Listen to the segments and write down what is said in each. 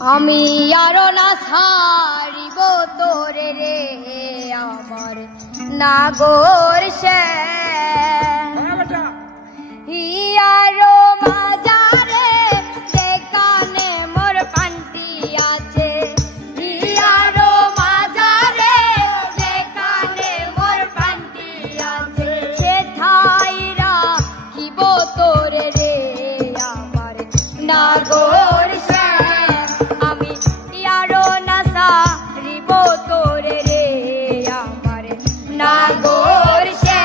আমি আরো না ছাড়িব তোরে রে আমার নাগর সে ইয়ারো মাজারে যেখানে মোর পান্তি আছে ইয়ারো মাজারে যেখানে মোর পান্তি আছে সেথায় রাখিব তোরে রে আমার নাগর সে আমি ইয়ারো না ছাড়িব তোরে রে আমার নাগর সে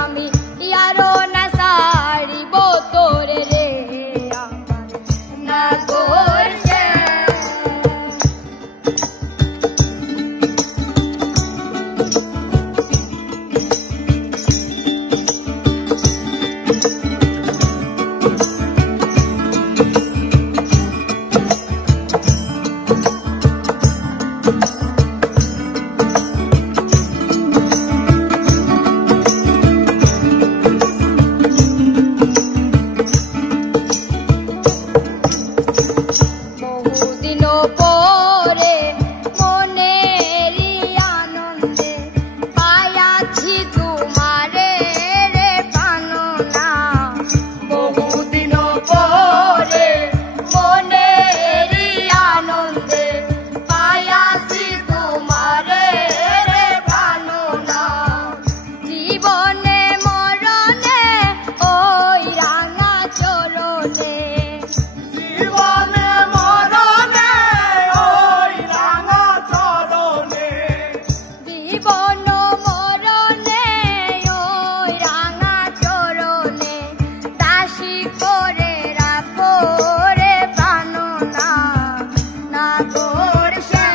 আমি ইয়ারো না ছাড়িব তোরে রে আমার নাগর সে বহুদিন পরে মনেরই আনন্দে পায়াছি তোমারে রে পাননা বহুদিন পরে মনেরই আনন্দে পায়াছি তোমারে রে পাননা জীবনে মরণে ওই রাঙা চরণে জীবনে মরণে ওই রাঙা চরণে জীবন মরণে ওই রাঙা চরণে দাসী করে রাখো রে প্রাণনা নাগর সে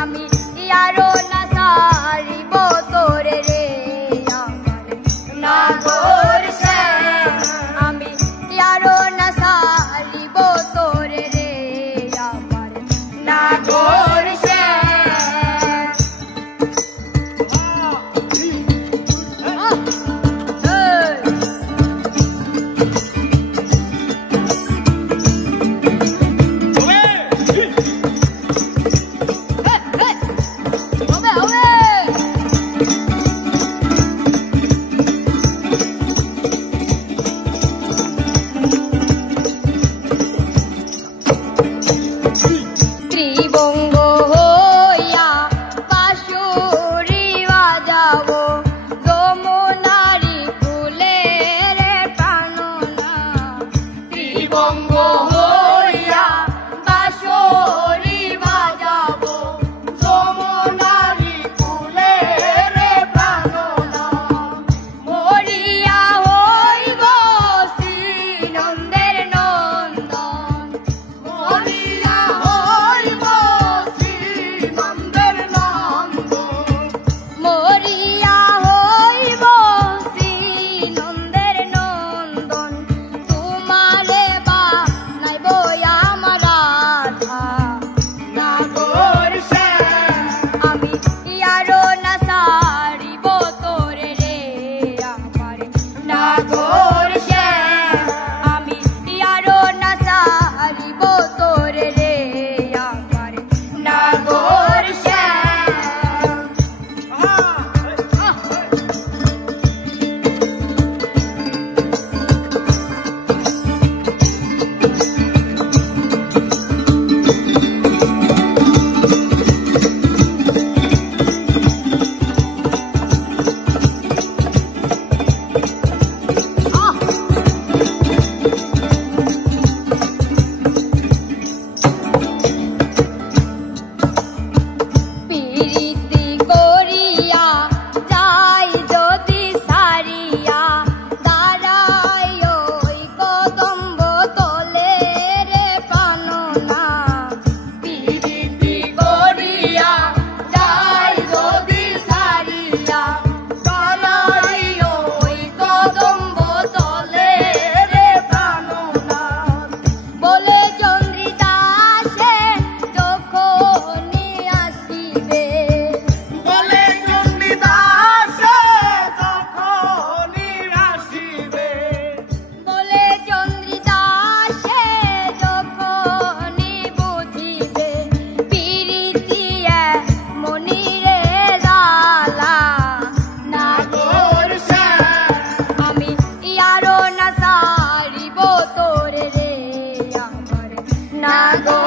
আমি ইয়ারো না ছাড়িব তোরে রে আমার নাগর সে আমি ইয়ারো না ছাড়িব তোরে রে আমার নাগর সে ত্রিবঙ্গ হইয়া বাঁশুরি বাজাবো যমুনারি কুলে রে প্রাণনা ত্রিবঙ্গ হইয়া বাঁশুরি বাজাবো যমুনারি কুলে রে প্রাণনা মরিয়া হইব শ্রীনন্দের নন্দন মরিয়া হইব না গো